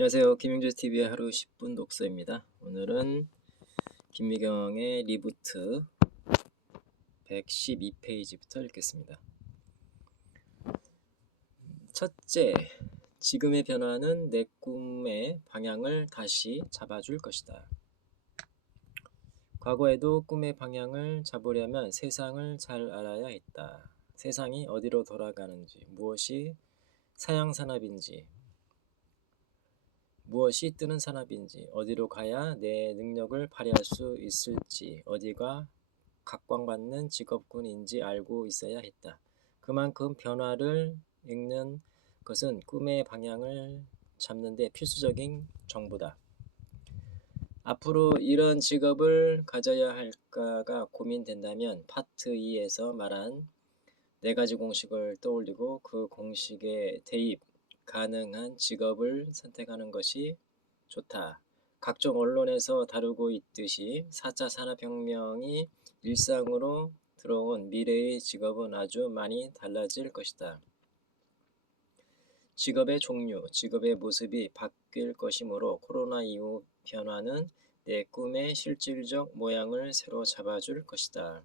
안녕하세요. 김용재 TV의 하루 10분 독서입니다. 오늘은 김미경의 리부트 112페이지부터 읽겠습니다. 첫째, 지금의 변화는 내 꿈의 방향을 다시 잡아줄 것이다. 과거에도 꿈의 방향을 잡으려면 세상을 잘 알아야 했다. 세상이 어디로 돌아가는지, 무엇이 사양산업인지, 무엇이 뜨는 산업인지, 어디로 가야 내 능력을 발휘할 수 있을지, 어디가 각광받는 직업군인지 알고 있어야 했다. 그만큼 변화를 읽는 것은 꿈의 방향을 잡는 데 필수적인 정보다. 앞으로 이런 직업을 가져야 할까가 고민된다면 파트 2에서 말한 4가지 공식을 떠올리고 그 공식에 대입 가능한 직업을 선택하는 것이 좋다. 각종 언론에서 다루고 있듯이 4차 산업혁명이 일상으로 들어온 미래의 직업은 아주 많이 달라질 것이다. 직업의 종류, 직업의 모습이 바뀔 것이므로 코로나 이후 변화는 내 꿈의 실질적 모양을 새로 잡아줄 것이다.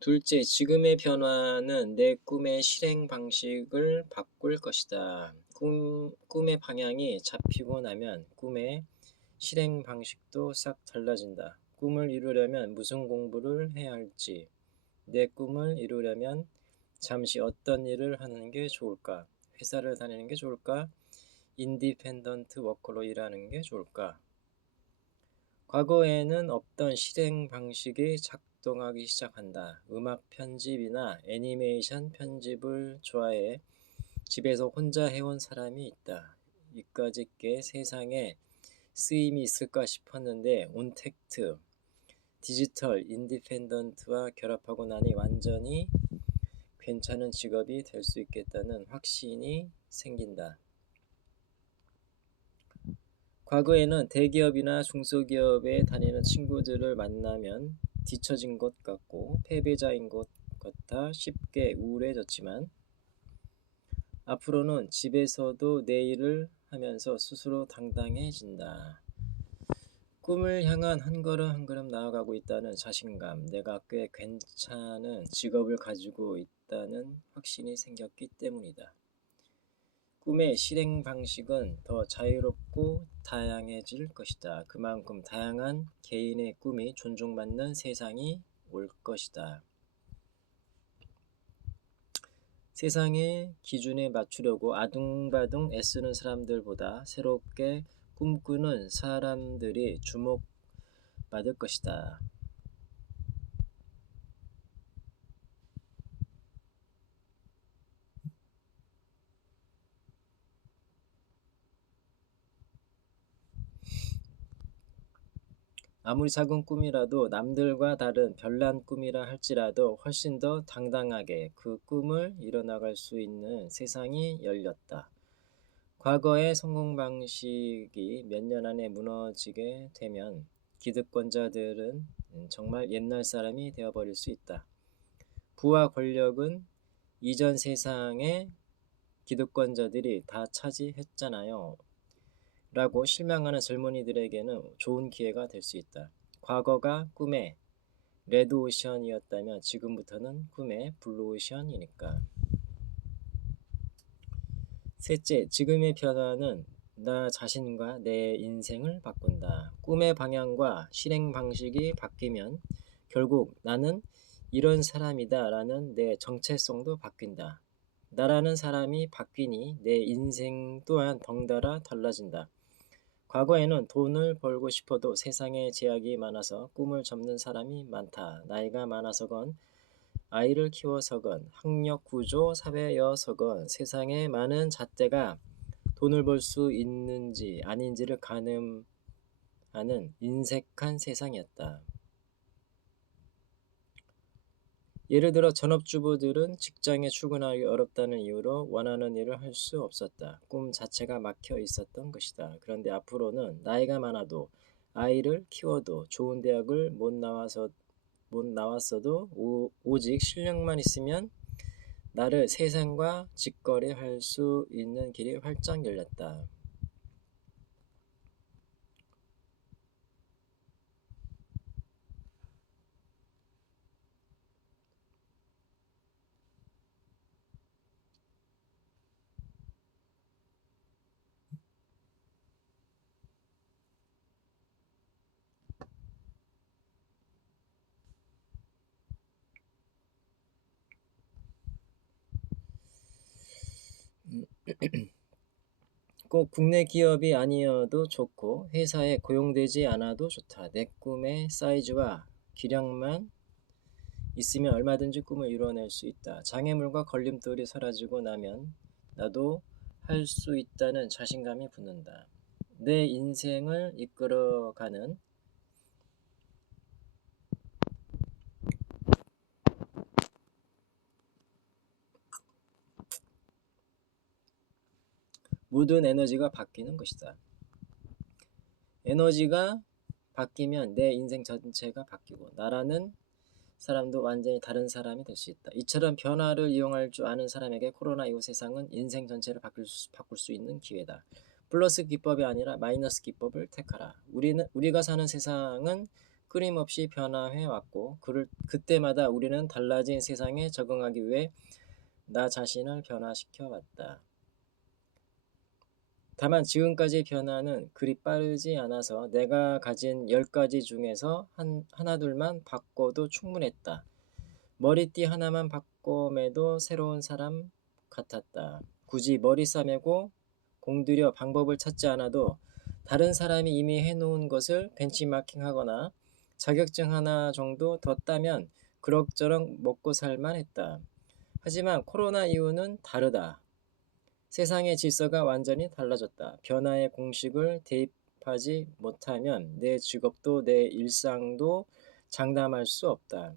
둘째, 지금의 변화는 내 꿈의 실행 방식을 바꿀 것이다. 꿈의 방향이 잡히고 나면 꿈의 실행 방식도 싹 달라진다. 꿈을 이루려면 무슨 공부를 해야 할지, 내 꿈을 이루려면 잠시 어떤 일을 하는 게 좋을까? 회사를 다니는 게 좋을까? 인디펜던트 워커로 일하는 게 좋을까? 과거에는 없던 실행 방식이 작동하기 시작한다. 음악 편집이나 애니메이션 편집을 좋아해 집에서 혼자 해온 사람이 있다. 이까짓 게 세상에 쓰임이 있을까 싶었는데 온택트, 디지털 인디펜던트와 결합하고 나니 완전히 괜찮은 직업이 될 수 있겠다는 확신이 생긴다. 과거에는 대기업이나 중소기업에 다니는 친구들을 만나면 뒤처진 것 같고 패배자인 것 같아 쉽게 우울해졌지만 앞으로는 집에서도 내 일을 하면서 스스로 당당해진다. 꿈을 향한 한 걸음 한 걸음 나아가고 있다는 자신감, 내가 꽤 괜찮은 직업을 가지고 있다는 확신이 생겼기 때문이다. 꿈의 실행 방식은 더 자유롭고 다양해질 것이다. 그만큼 다양한 개인의 꿈이 존중받는 세상이 올 것이다. 세상의 기준에 맞추려고 아둥바둥 애쓰는 사람들보다 새롭게 꿈꾸는 사람들이 주목받을 것이다. 아무리 작은 꿈이라도 남들과 다른 별난 꿈이라 할지라도 훨씬 더 당당하게 그 꿈을 이뤄나갈 수 있는 세상이 열렸다. 과거의 성공 방식이 몇 년 안에 무너지게 되면 기득권자들은 정말 옛날 사람이 되어버릴 수 있다. 부와 권력은 이전 세상의 기득권자들이 다 차지했잖아요. 라고 실망하는 젊은이들에게는 좋은 기회가 될 수 있다. 과거가 꿈의 레드오션이었다면 지금부터는 꿈의 블루오션이니까. 셋째, 지금의 변화는 나 자신과 내 인생을 바꾼다. 꿈의 방향과 실행 방식이 바뀌면 결국 나는 이런 사람이다 라는 내 정체성도 바뀐다. 나라는 사람이 바뀌니 내 인생 또한 덩달아 달라진다. 과거에는 돈을 벌고 싶어도 세상에 제약이 많아서 꿈을 접는 사람이 많다. 나이가 많아서건 아이를 키워서건 학력 구조 사회여서건 세상에 많은 잣대가 돈을 벌 수 있는지 아닌지를 가늠하는 인색한 세상이었다. 예를 들어 전업주부들은 직장에 출근하기 어렵다는 이유로 원하는 일을 할 수 없었다. 꿈 자체가 막혀 있었던 것이다. 그런데 앞으로는 나이가 많아도 아이를 키워도 좋은 대학을 못 나왔어도 오직 실력만 있으면 나를 세상과 직거래할 수 있는 길이 활짝 열렸다. 꼭 국내 기업이 아니어도 좋고 회사에 고용되지 않아도 좋다. 내 꿈의 사이즈와 기량만 있으면 얼마든지 꿈을 이뤄낼 수 있다. 장애물과 걸림돌이 사라지고 나면 나도 할 수 있다는 자신감이 붙는다. 내 인생을 이끌어가는 모든 에너지가 바뀌는 것이다. 에너지가 바뀌면 내 인생 전체가 바뀌고 나라는 사람도 완전히 다른 사람이 될 수 있다. 이처럼 변화를 이용할 줄 아는 사람에게 코로나 이후 세상은 인생 전체를 바꿀 수 있는 기회다. 플러스 기법이 아니라 마이너스 기법을 택하라. 우리가 사는 세상은 끊임없이 변화해 왔고 그때마다 우리는 달라진 세상에 적응하기 위해 나 자신을 변화시켜 왔다. 다만 지금까지의 변화는 그리 빠르지 않아서 내가 가진 10가지 중에서 하나둘만 바꿔도 충분했다. 머리띠 하나만 바꿔매도 새로운 사람 같았다. 굳이 머리 싸매고 공들여 방법을 찾지 않아도 다른 사람이 이미 해놓은 것을 벤치마킹하거나 자격증 하나 정도 더 따면 그럭저럭 먹고 살만 했다. 하지만 코로나 이후는 다르다. 세상의 질서가 완전히 달라졌다. 변화의 공식을 대입하지 못하면 내 직업도 내 일상도 장담할 수 없다.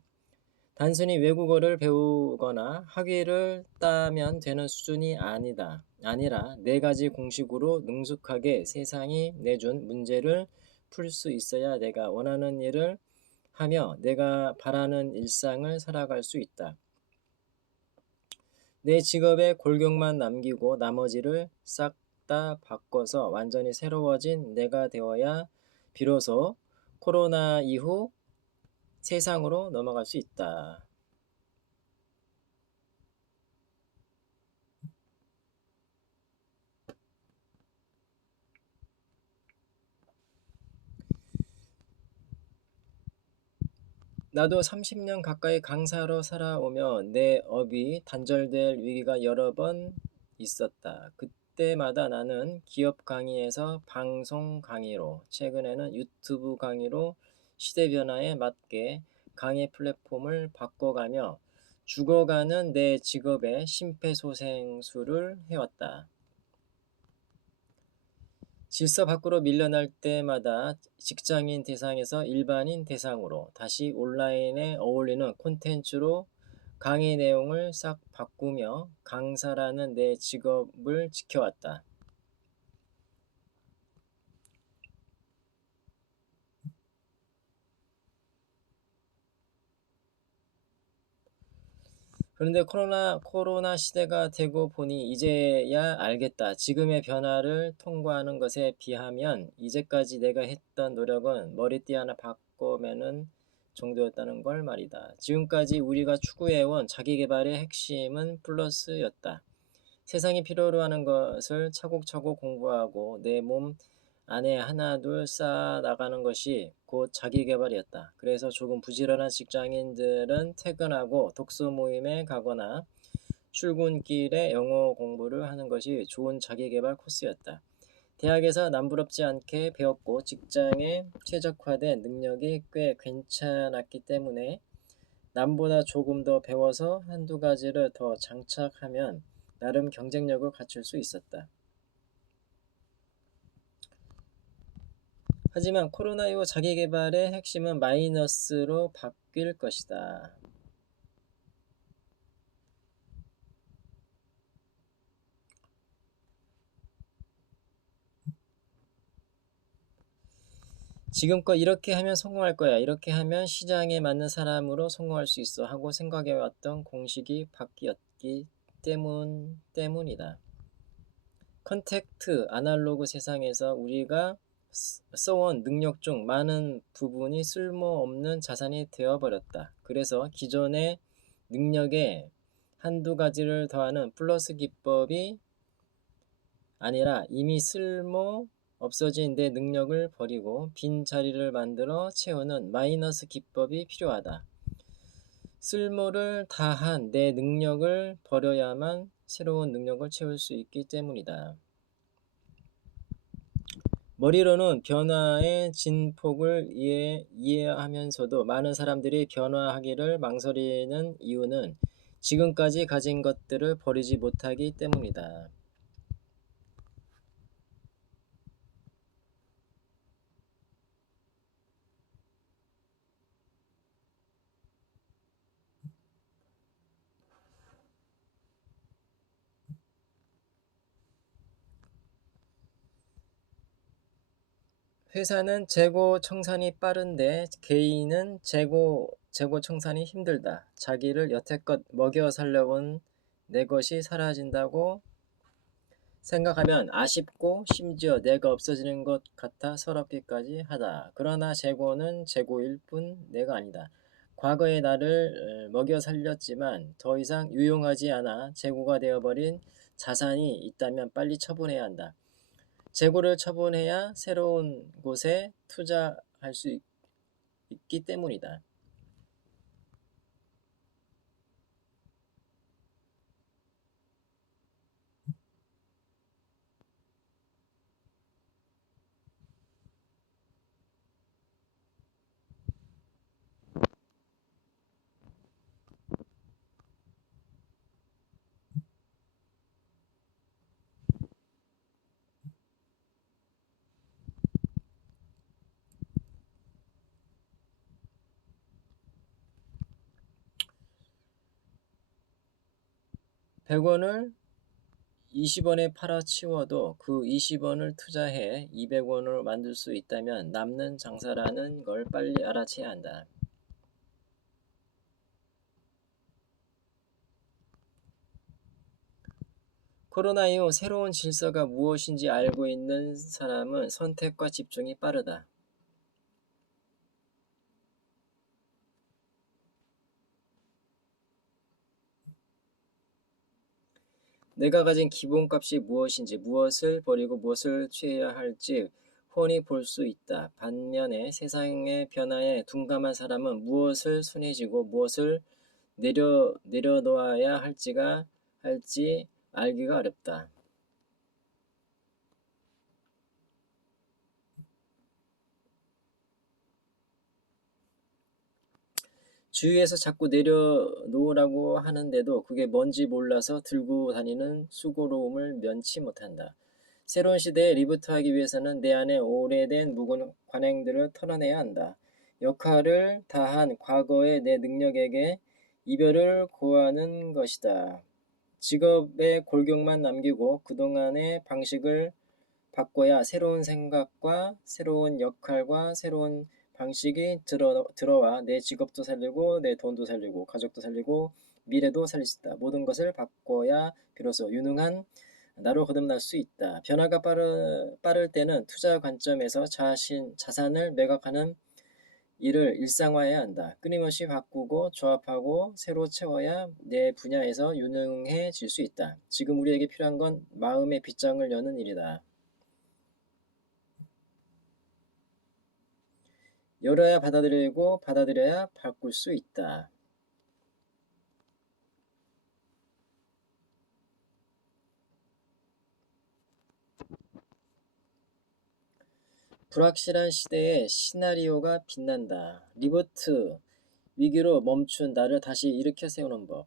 단순히 외국어를 배우거나 학위를 따면 되는 수준이 아니라 4가지 공식으로 능숙하게 세상이 내준 문제를 풀 수 있어야 내가 원하는 일을 하며 내가 바라는 일상을 살아갈 수 있다. 내 직업에 골격만 남기고 나머지를 싹 다 바꿔서 완전히 새로워진 내가 되어야 비로소 코로나 이후 세상으로 넘어갈 수 있다. 나도 30년 가까이 강사로 살아오며 내 업이 단절될 위기가 여러 번 있었다. 그때마다 나는 기업 강의에서 방송 강의로, 최근에는 유튜브 강의로 시대 변화에 맞게 강의 플랫폼을 바꿔가며 죽어가는 내 직업에 심폐소생술을 해왔다. 질서 밖으로 밀려날 때마다 직장인 대상에서 일반인 대상으로 다시 온라인에 어울리는 콘텐츠로 강의 내용을 싹 바꾸며 강사라는 내 직업을 지켜왔다. 그런데 코로나 시대가 되고 보니 이제야 알겠다. 지금의 변화를 통과하는 것에 비하면 이제까지 내가 했던 노력은 머리띠 하나 바꿔매는 정도였다는 걸 말이다. 지금까지 우리가 추구해온 자기계발의 핵심은 플러스였다. 세상이 필요로 하는 것을 차곡차곡 공부하고 내 몸 안에 하나둘 쌓아 나가는 것이 곧 자기계발이었다. 그래서 조금 부지런한 직장인들은 퇴근하고 독서 모임에 가거나 출근길에 영어 공부를 하는 것이 좋은 자기계발 코스였다. 대학에서 남부럽지 않게 배웠고 직장에 최적화된 능력이 꽤 괜찮았기 때문에 남보다 조금 더 배워서 한두 가지를 더 장착하면 나름 경쟁력을 갖출 수 있었다. 하지만 코로나 이후 자기계발의 핵심은 마이너스로 바뀔 것이다. 지금껏 이렇게 하면 성공할 거야. 이렇게 하면 시장에 맞는 사람으로 성공할 수 있어 하고 생각해왔던 공식이 바뀌었기 때문이다. 컨택트 아날로그 세상에서 우리가 써온 능력 중 많은 부분이 쓸모없는 자산이 되어버렸다. 그래서 기존의 능력에 한두 가지를 더하는 플러스 기법이 아니라 이미 쓸모 없어진 내 능력을 버리고 빈 자리를 만들어 채우는 마이너스 기법이 필요하다. 쓸모를 다한 내 능력을 버려야만 새로운 능력을 채울 수 있기 때문이다. 머리로는 변화의 진폭을 이해하면서도 많은 사람들이 변화하기를 망설이는 이유는 지금까지 가진 것들을 버리지 못하기 때문이다. 회사는 재고 청산이 빠른데 개인은 재고 청산이 힘들다. 자기를 여태껏 먹여 살려온 내 것이 사라진다고 생각하면 아쉽고 심지어 내가 없어지는 것 같아 서럽기까지 하다. 그러나 재고는 재고일 뿐 내가 아니다. 과거의 나를 먹여 살렸지만 더 이상 유용하지 않아 재고가 되어버린 자산이 있다면 빨리 처분해야 한다. 재고를 처분해야 새로운 곳에 투자할 수 있기 때문이다. (100원을) 20원에 팔아치워도 그 20원을 투자해 200원을 만들 수 있다면 남는 장사라는 걸 빨리 알아채야 한다. 코로나 이후 새로운 질서가 무엇인지 알고 있는 사람은 선택과 집중이 빠르다. 내가 가진 기본값이 무엇인지, 무엇을 버리고 무엇을 취해야 할지 훤히 볼 수 있다. 반면에 세상의 변화에 둔감한 사람은 무엇을 손에 쥐고 무엇을 내려놓아야 할지 알기가 어렵다. 주위에서 자꾸 내려놓으라고 하는데도 그게 뭔지 몰라서 들고 다니는 수고로움을 면치 못한다. 새로운 시대에 리부트하기 위해서는 내 안에 오래된 묵은 관행들을 털어내야 한다. 역할을 다한 과거의 내 능력에게 이별을 고하는 것이다. 직업의 골격만 남기고 그동안의 방식을 바꿔야 새로운 생각과 새로운 역할과 새로운 방식이 들어와 내 직업도 살리고 내 돈도 살리고 가족도 살리고 미래도 살릴 수 있다. 모든 것을 바꿔야 비로소 유능한 나로 거듭날 수 있다. 변화가 빠를 때는 투자 관점에서 자산을 매각하는 일을 일상화해야 한다. 끊임없이 바꾸고 조합하고 새로 채워야 내 분야에서 유능해질 수 있다. 지금 우리에게 필요한 건 마음의 빗장을 여는 일이다. 열어야 받아들이고 받아들여야 바꿀 수 있다. 불확실한 시대에 시나리오가 빛난다. 리부트, 위기로 멈춘 나를 다시 일으켜 세우는 법.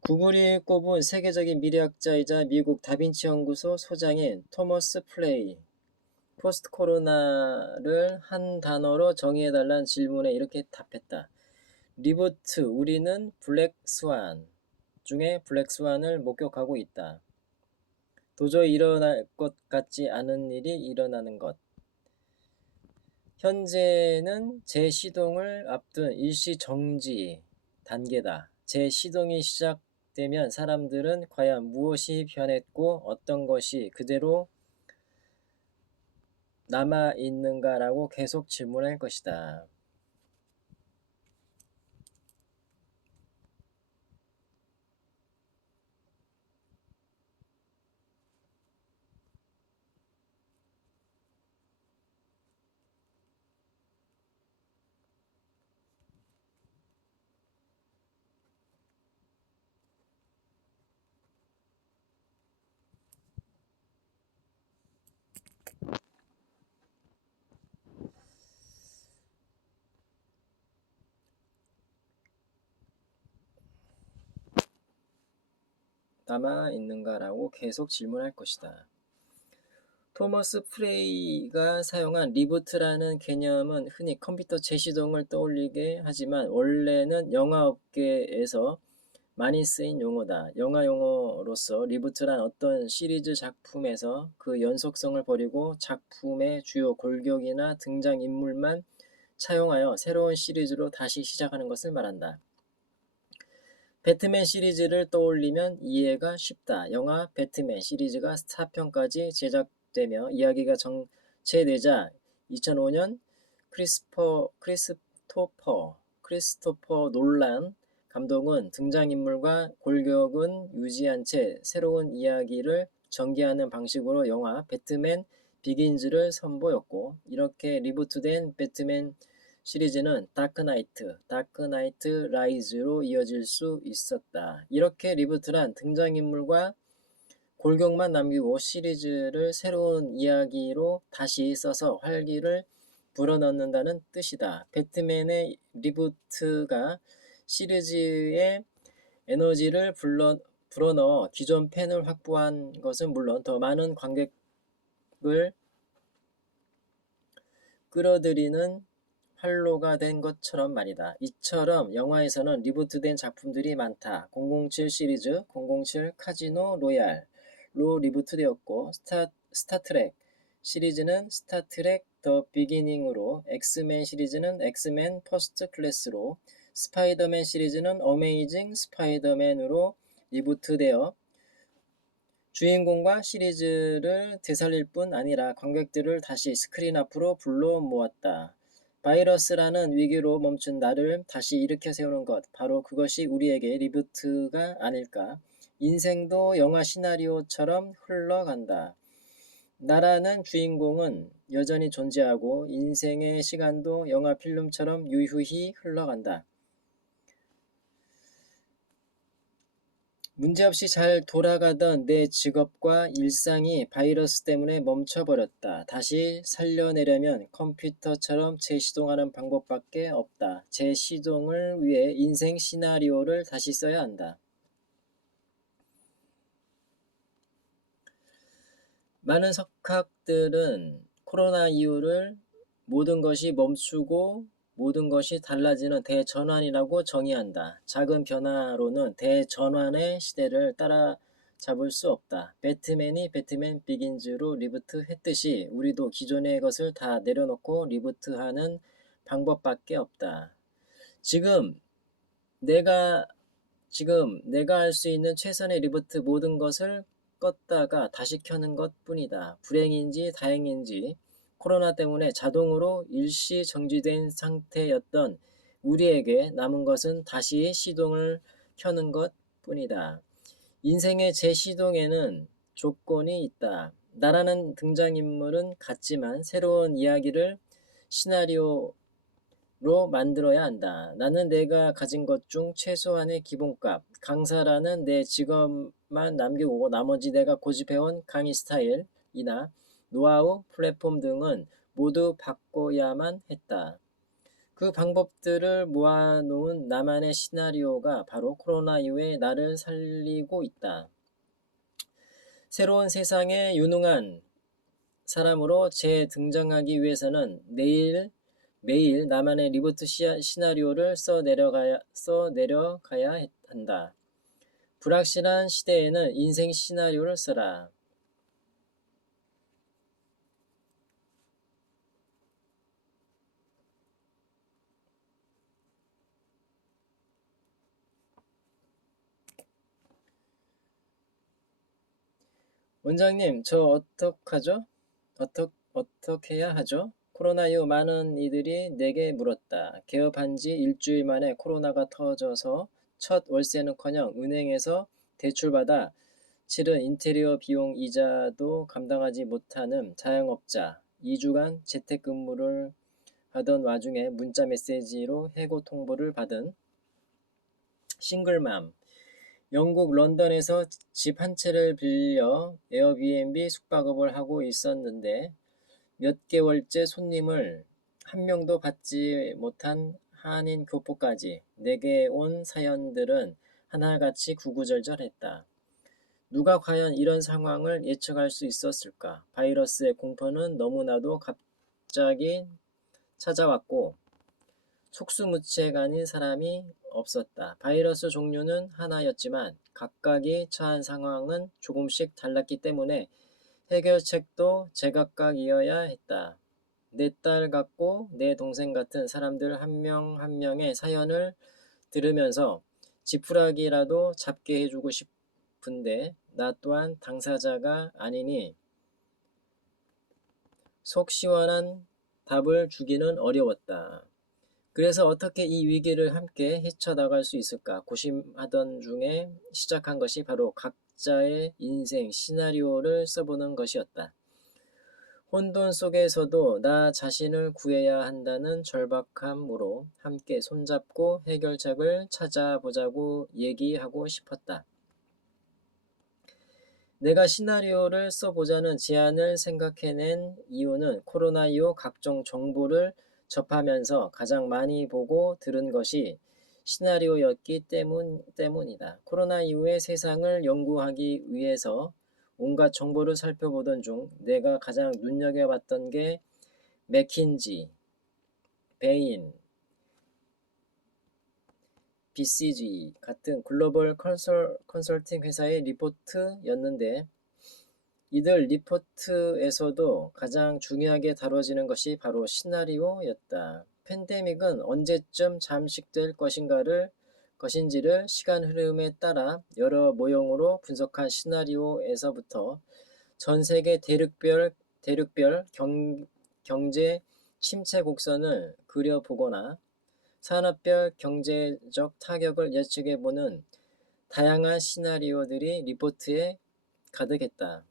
구글이 꼽은 세계적인 미래학자이자 미국 다빈치 연구소 소장인 토머스 플레이, 포스트 코로나를 한 단어로 정의해달라는 질문에 이렇게 답했다. 리부트, 우리는 블랙 스완 중에 블랙 스완을 목격하고 있다. 도저히 일어날 것 같지 않은 일이 일어나는 것. 현재는 재시동을 앞둔 일시정지 단계다. 재시동이 시작되면 사람들은 과연 무엇이 변했고 어떤 것이 그대로 남아있는가라고 계속 질문할 것이다. 남아 있는가라고 계속 질문할 것이다. 토머스 프레이가 사용한 리부트라는 개념은 흔히 컴퓨터 재시동을 떠올리게 하지만 원래는 영화업계에서 많이 쓰인 용어다. 영화 용어로서 리부트란 어떤 시리즈 작품에서 그 연속성을 버리고 작품의 주요 골격이나 등장인물만 차용하여 새로운 시리즈로 다시 시작하는 것을 말한다. 배트맨 시리즈를 떠올리면 이해가 쉽다. 영화 배트맨 시리즈가 4편까지 제작되며 이야기가 정체되자 2005년 크리스토퍼 놀란 감독은 등장인물과 골격은 유지한 채 새로운 이야기를 전개하는 방식으로 영화 배트맨 비긴즈를 선보였고, 이렇게 리부트된 배트맨 시리즈는 다크 나이트 라이즈로 이어질 수 있었다. 이렇게 리부트란 등장인물과 골격만 남기고 시리즈를 새로운 이야기로 다시 써서 활기를 불어넣는다는 뜻이다. 배트맨의 리부트가 시리즈의 에너지를 불어넣어 기존 팬을 확보한 것은 물론 더 많은 관객을 끌어들이는 활로가 된 것처럼 말이다. 이처럼 영화에서는 리부트된 작품들이 많다. 007 시리즈, 007 카지노 로얄로 리부트되었고, 스타트렉 시리즈는 스타트렉 더 비기닝으로, 엑스맨 시리즈는 엑스맨 퍼스트 클래스로, 스파이더맨 시리즈는 어메이징 스파이더맨으로 리부트되어 주인공과 시리즈를 되살릴 뿐 아니라 관객들을 다시 스크린 앞으로 불러 모았다. 바이러스라는 위기로 멈춘 나를 다시 일으켜 세우는 것, 바로 그것이 우리에게 리부트가 아닐까. 인생도 영화 시나리오처럼 흘러간다. 나라는 주인공은 여전히 존재하고 인생의 시간도 영화 필름처럼 유유히 흘러간다. 문제없이 잘 돌아가던 내 직업과 일상이 바이러스 때문에 멈춰버렸다. 다시 살려내려면 컴퓨터처럼 재시동하는 방법밖에 없다. 재시동을 위해 인생 시나리오를 다시 써야 한다. 많은 석학들은 코로나 이후를 모든 것이 멈추고 모든 것이 달라지는 대전환이라고 정의한다. 작은 변화로는 대전환의 시대를 따라잡을 수 없다. 배트맨이 배트맨 비긴즈로 리부트했듯이 우리도 기존의 것을 다 내려놓고 리부트하는 방법밖에 없다. 지금 내가 할 수 있는 최선의 리부트, 모든 것을 껐다가 다시 켜는 것 뿐이다. 불행인지 다행인지 코로나 때문에 자동으로 일시 정지된 상태였던 우리에게 남은 것은 다시 시동을 켜는 것 뿐이다. 인생의 재시동에는 조건이 있다. 나라는 등장인물은 같지만 새로운 이야기를 시나리오로 만들어야 한다. 나는 내가 가진 것 중 최소한의 기본값, 강사라는 내 직업만 남기고 나머지 내가 고집해온 강의 스타일이나 노하우, 플랫폼 등은 모두 바꿔야만 했다. 그 방법들을 모아놓은 나만의 시나리오가 바로 코로나 이후에 나를 살리고 있다. 새로운 세상에 유능한 사람으로 재등장하기 위해서는 매일 나만의 리부트 시나리오를 써내려가야 한다. 불확실한 시대에는 인생 시나리오를 써라. 원장님, 저 어떡하죠? 어떻게 해야 하죠? 코로나 이후 많은 이들이 내게 물었다. 개업한 지 일주일 만에 코로나가 터져서 첫 월세는커녕 은행에서 대출받아 치른 인테리어 비용 이자도 감당하지 못하는 자영업자, 2주간 재택근무를 하던 와중에 문자 메시지로 해고 통보를 받은 싱글맘, 영국 런던에서 집 한 채를 빌려 에어비앤비 숙박업을 하고 있었는데 몇 개월째 손님을 한 명도 받지 못한 한인 교포까지 내게 온 사연들은 하나같이 구구절절했다. 누가 과연 이런 상황을 예측할 수 있었을까? 바이러스의 공포는 너무나도 갑자기 찾아왔고 속수무책 아닌 사람이 없었다. 바이러스 종류는 하나였지만 각각이 처한 상황은 조금씩 달랐기 때문에 해결책도 제각각이어야 했다. 내 딸 같고 내 동생 같은 사람들 한 명 한 명의 사연을 들으면서 지푸라기라도 잡게 해주고 싶은데 나 또한 당사자가 아니니 속 시원한 답을 주기는 어려웠다. 그래서 어떻게 이 위기를 함께 헤쳐나갈 수 있을까 고심하던 중에 시작한 것이 바로 각자의 인생 시나리오를 써보는 것이었다. 혼돈 속에서도 나 자신을 구해야 한다는 절박함으로 함께 손잡고 해결책을 찾아보자고 얘기하고 싶었다. 내가 시나리오를 써보자는 제안을 생각해낸 이유는 코로나 이후 각종 정보를 접하면서 가장 많이 보고 들은 것이 시나리오였기 때문이다. 코로나 이후의 세상을 연구하기 위해서 온갖 정보를 살펴보던 중 내가 가장 눈여겨봤던 게 맥킨지, 베인, BCG 같은 글로벌 컨설팅 회사의 리포트였는데 이들 리포트에서도 가장 중요하게 다뤄지는 것이 바로 시나리오였다. 팬데믹은 언제쯤 잠식될 것인지를 시간 흐름에 따라 여러 모형으로 분석한 시나리오에서부터 전 세계 대륙별 경제 침체 곡선을 그려보거나 산업별 경제적 타격을 예측해보는 다양한 시나리오들이 리포트에 가득했다.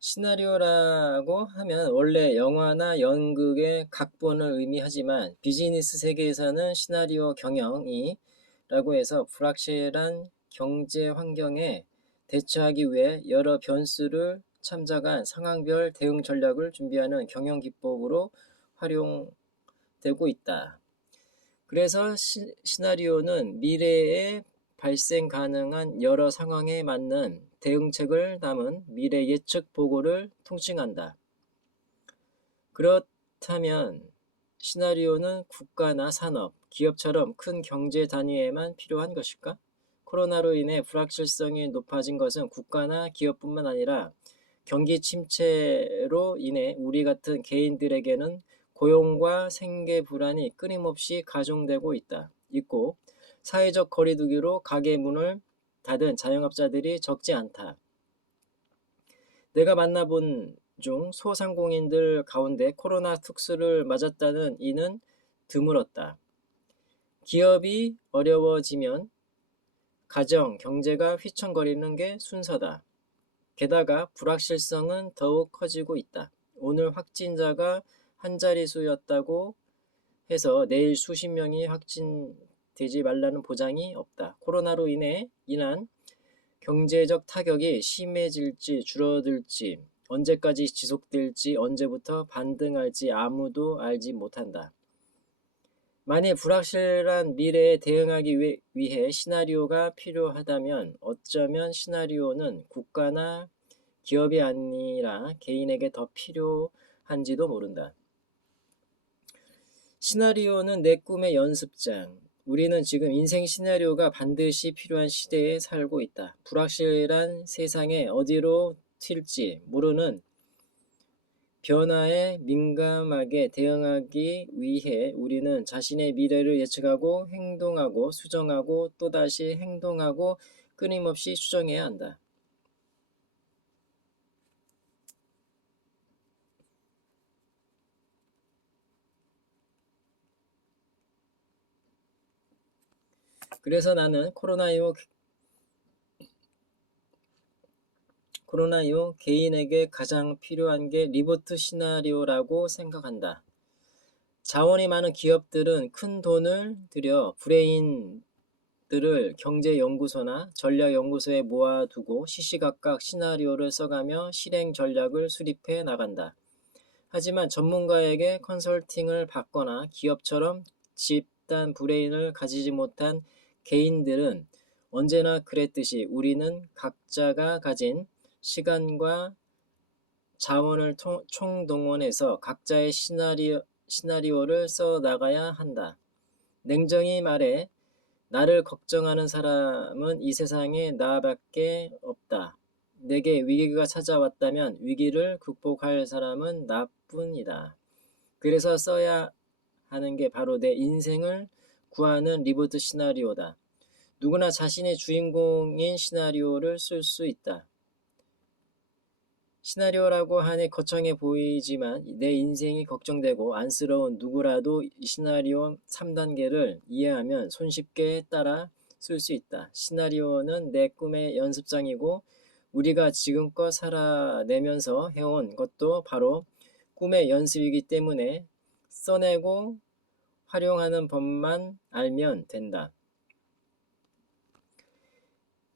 시나리오라고 하면 원래 영화나 연극의 각본을 의미하지만 비즈니스 세계에서는 시나리오 경영이라고 해서 불확실한 경제 환경에 대처하기 위해 여러 변수를 참작한 상황별 대응 전략을 준비하는 경영 기법으로 활용되고 있다. 그래서 시나리오는 미래에 발생 가능한 여러 상황에 맞는 대응책을 담은 미래 예측 보고를 통칭한다. 그렇다면 시나리오는 국가나 산업, 기업처럼 큰 경제 단위에만 필요한 것일까? 코로나로 인해 불확실성이 높아진 것은 국가나 기업뿐만 아니라 경기 침체로 인해 우리 같은 개인들에게는 고용과 생계 불안이 끊임없이 가중되고 있고 사회적 거리두기로 가게 문을 닫은 자영업자들이 적지 않다. 내가 만나본 중 소상공인들 가운데 코로나 특수를 맞았다는 이는 드물었다. 기업이 어려워지면 가정, 경제가 휘청거리는 게 순서다. 게다가 불확실성은 더욱 커지고 있다. 오늘 확진자가 한 자릿수였다고 해서 내일 수십 명이 확진되지 말라는 보장이 없다. 코로나로 인한 경제적 타격이 심해질지 줄어들지 언제까지 지속될지 언제부터 반등할지 아무도 알지 못한다. 만일 불확실한 미래에 대응하기 위해 시나리오가 필요하다면 어쩌면 시나리오는 국가나 기업이 아니라 개인에게 더 필요한지도 모른다. 시나리오는 내 꿈의 연습장. 우리는 지금 인생 시나리오가 반드시 필요한 시대에 살고 있다. 불확실한 세상에 어디로 튈지 모르는 변화에 민감하게 대응하기 위해 우리는 자신의 미래를 예측하고 행동하고 수정하고 또다시 행동하고 끊임없이 수정해야 한다. 그래서 나는 코로나 이후 개인에게 가장 필요한 게 리부트 시나리오라고 생각한다. 자원이 많은 기업들은 큰 돈을 들여 브레인들을 경제연구소나 전략연구소에 모아두고 시시각각 시나리오를 써가며 실행 전략을 수립해 나간다. 하지만 전문가에게 컨설팅을 받거나 기업처럼 집단 브레인을 가지지 못한 개인들은 언제나 그랬듯이 우리는 각자가 가진 시간과 자원을 총동원해서 각자의 시나리오를 써 나가야 한다. 냉정히 말해 나를 걱정하는 사람은 이 세상에 나밖에 없다. 내게 위기가 찾아왔다면 위기를 극복할 사람은 나뿐이다. 그래서 써야 하는 게 바로 내 인생을 구하는 리부트 시나리오다. 누구나 자신의 주인공인 시나리오를 쓸 수 있다. 시나리오라고 하니 거창해 보이지만 내 인생이 걱정되고 안쓰러운 누구라도 이 시나리오 3단계를 이해하면 손쉽게 따라 쓸 수 있다. 시나리오는 내 꿈의 연습장이고 우리가 지금껏 살아내면서 해온 것도 바로 꿈의 연습이기 때문에 써내고 활용하는 법만 알면 된다.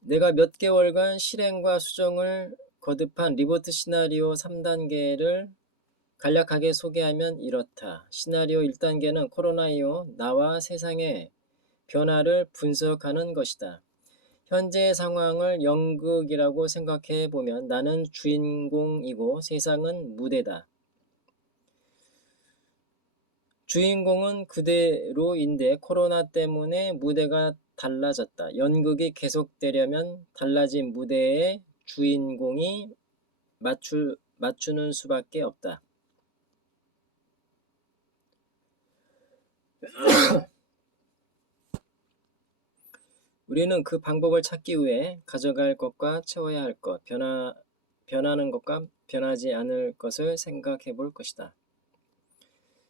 내가 몇 개월간 실행과 수정을 거듭한 리부트 시나리오 3단계를 간략하게 소개하면 이렇다. 시나리오 1단계는 코로나 이후 나와 세상의 변화를 분석하는 것이다. 현재의 상황을 연극이라고 생각해 보면 나는 주인공이고 세상은 무대다. 주인공은 그대로인데 코로나 때문에 무대가 달라졌다. 연극이 계속되려면 달라진 무대에 주인공이 맞추는 수밖에 없다. 우리는 그 방법을 찾기 위해 가져갈 것과 채워야 할 것, 변하는 것과 변하지 않을 것을 생각해 볼 것이다.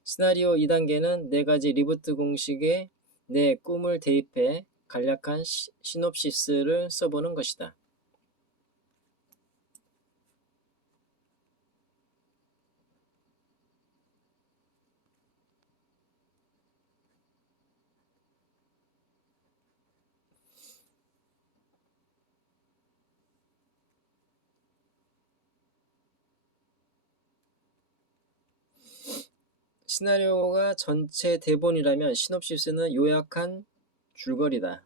시나리오 2단계는 4가지 리부트 공식에 내 꿈을 대입해 간략한 시놉시스를 써보는 것이다. 시나리오가 전체 대본이라면 시놉시스는 요약한 줄거리다.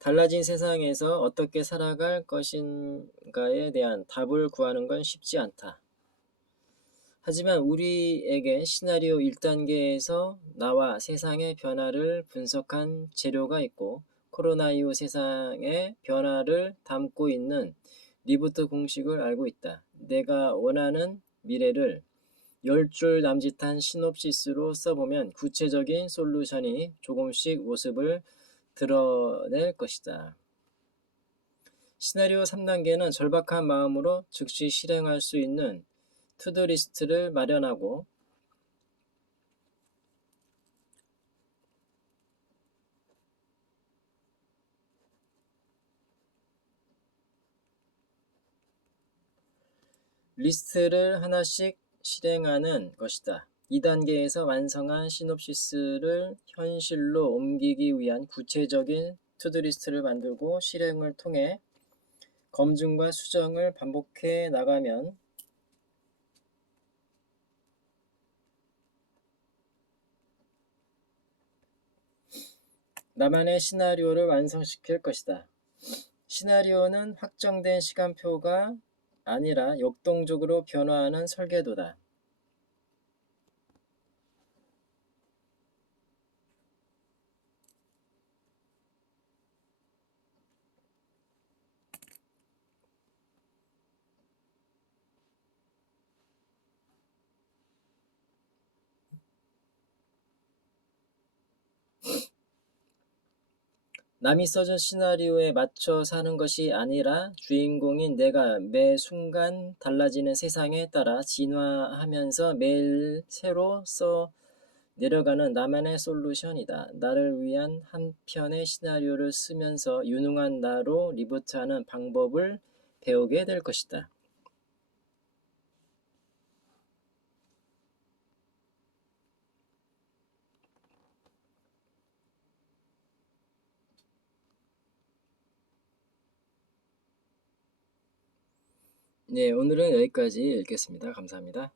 달라진 세상에서 어떻게 살아갈 것인가에 대한 답을 구하는 건 쉽지 않다. 하지만 우리에게 시나리오 1단계에서 나와 세상의 변화를 분석한 재료가 있고 코로나 이후 세상의 변화를 담고 있는 리부트 공식을 알고 있다. 내가 원하는 미래를 10줄 남짓한 시놉시스로 써보면 구체적인 솔루션이 조금씩 모습을 드러낼 것이다. 시나리오 3단계는 절박한 마음으로 즉시 실행할 수 있는 투두 리스트를 마련하고 리스트를 하나씩 실행하는 것이다. 2단계에서 완성한 시놉시스를 현실로 옮기기 위한 구체적인 투두 리스트를 만들고 실행을 통해 검증과 수정을 반복해 나가면 나만의 시나리오를 완성시킬 것이다. 시나리오는 확정된 시간표가 아니라 역동적으로 변화하는 설계도다. 남이 써준 시나리오에 맞춰 사는 것이 아니라 주인공인 내가 매 순간 달라지는 세상에 따라 진화하면서 매일 새로 써 내려가는 나만의 솔루션이다. 나를 위한 한 편의 시나리오를 쓰면서 유능한 나로 리부트하는 방법을 배우게 될 것이다. 네, 오늘은 여기까지 읽겠습니다. 감사합니다.